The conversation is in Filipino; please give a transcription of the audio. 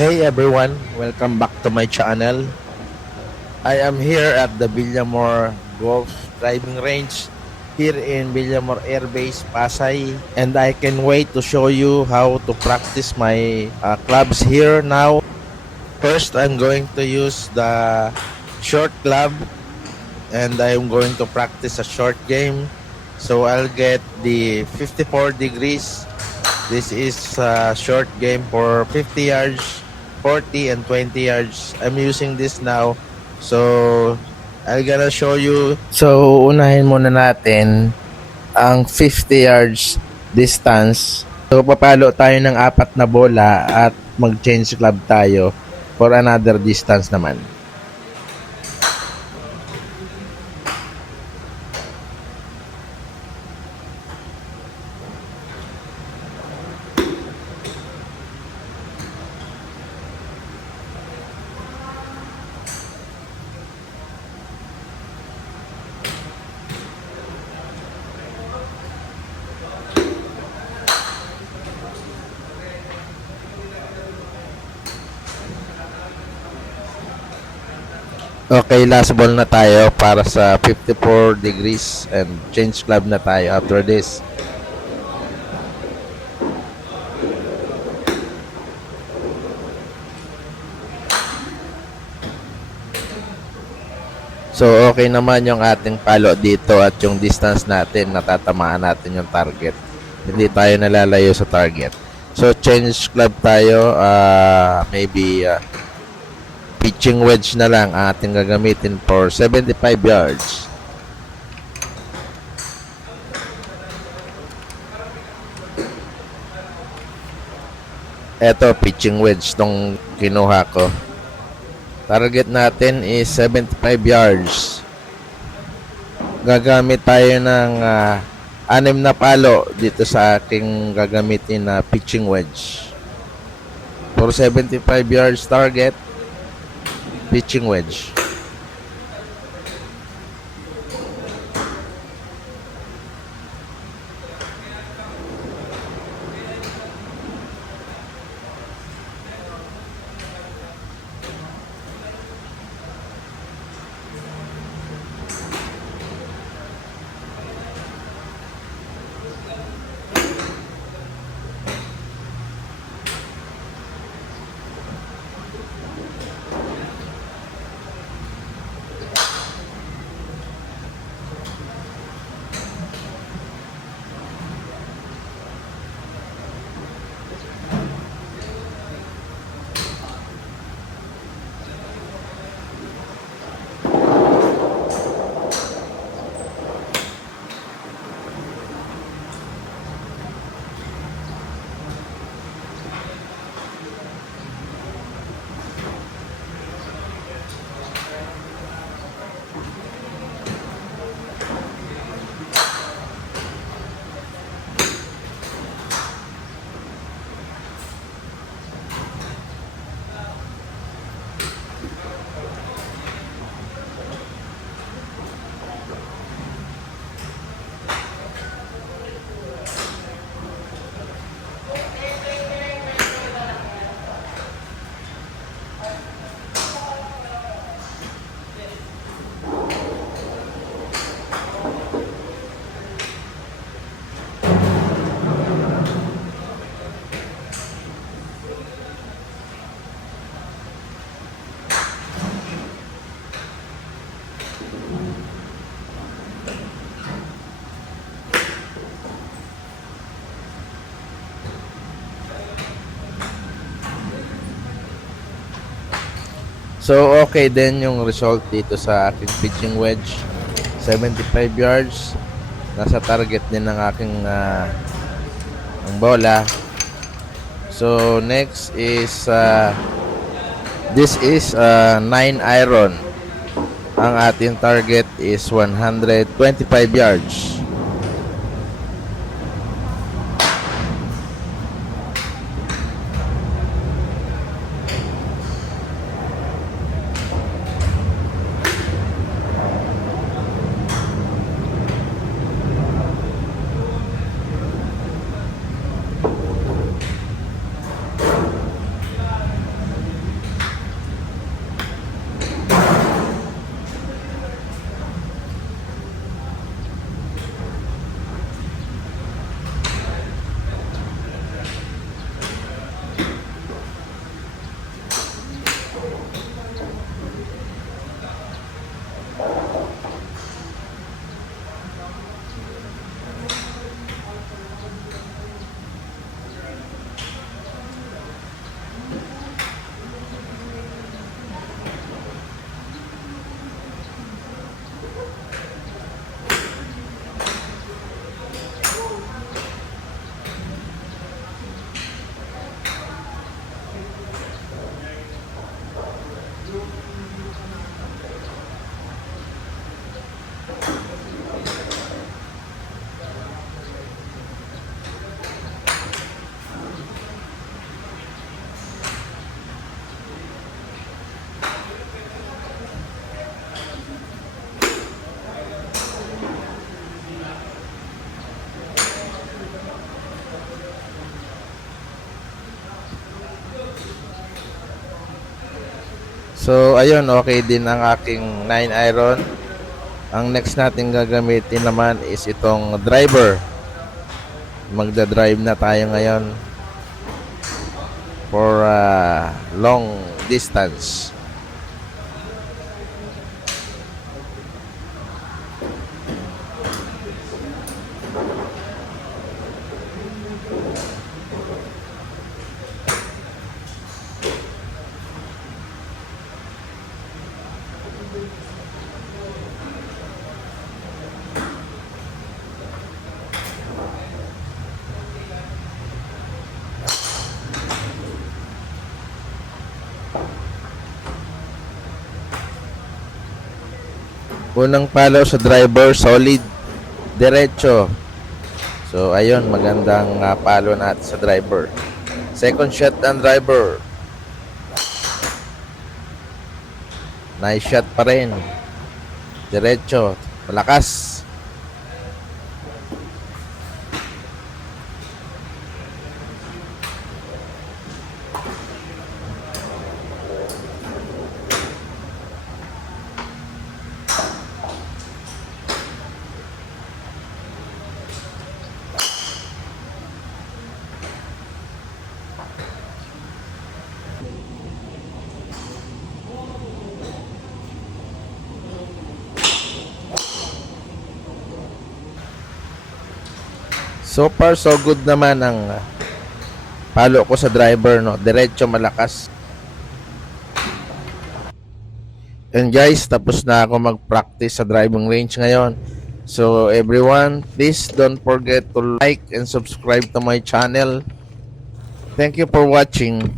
Hey everyone, welcome back to my channel. I am here at the Villamor Golf Driving Range here in Villamor Air Base, Pasay, and I can wait to show you how to practice my clubs here now. First, I'm going to use the short club and I'm going to practice a short game. So I'll get the 54 degrees. This is a short game for 50 yards, 40 and 20 yards. I'm using this now. So, I'm gonna show you. So, unahin muna natin ang 50 yards distance. So, papalo tayo ng apat na bola at mag-change club tayo for another distance naman. Okay, last ball na tayo para sa 54 degrees and change club na tayo after this. So, okay naman yung ating palo dito at yung distance natin, natatamaan natin yung target. Hindi tayo nalalayo sa target. So, change club tayo. Maybe pitching wedge na lang ang ating gagamitin for 75 yards. Eto, pitching wedge tong kinuha ko. Target natin is 75 yards. Gagamit tayo ng 6 na palo dito sa aking gagamitin na pitching wedge. For 75 yards target, pitching wedge. So, okay din yung result dito sa aking pitching wedge. 75 yards. Nasa target din ng aking ang bola. So, next is this is 9 iron. Ang ating target is 125 yards. So, ayun, okay din ang aking 9 iron. Ang next natin gagamitin naman is itong driver. Magda-drive na tayo ngayon for long distance. Unang palo sa driver, solid, diretso. So, ayun, magandang palo natin sa driver. Second shot ng driver. Nice shot pa rin. Diretso, malakas. So far, so good naman ang palo ko sa driver, no? Diretso, malakas. And guys, tapos na ako mag-practice sa driving range ngayon. So everyone, please don't forget to like and subscribe to my channel. Thank you for watching.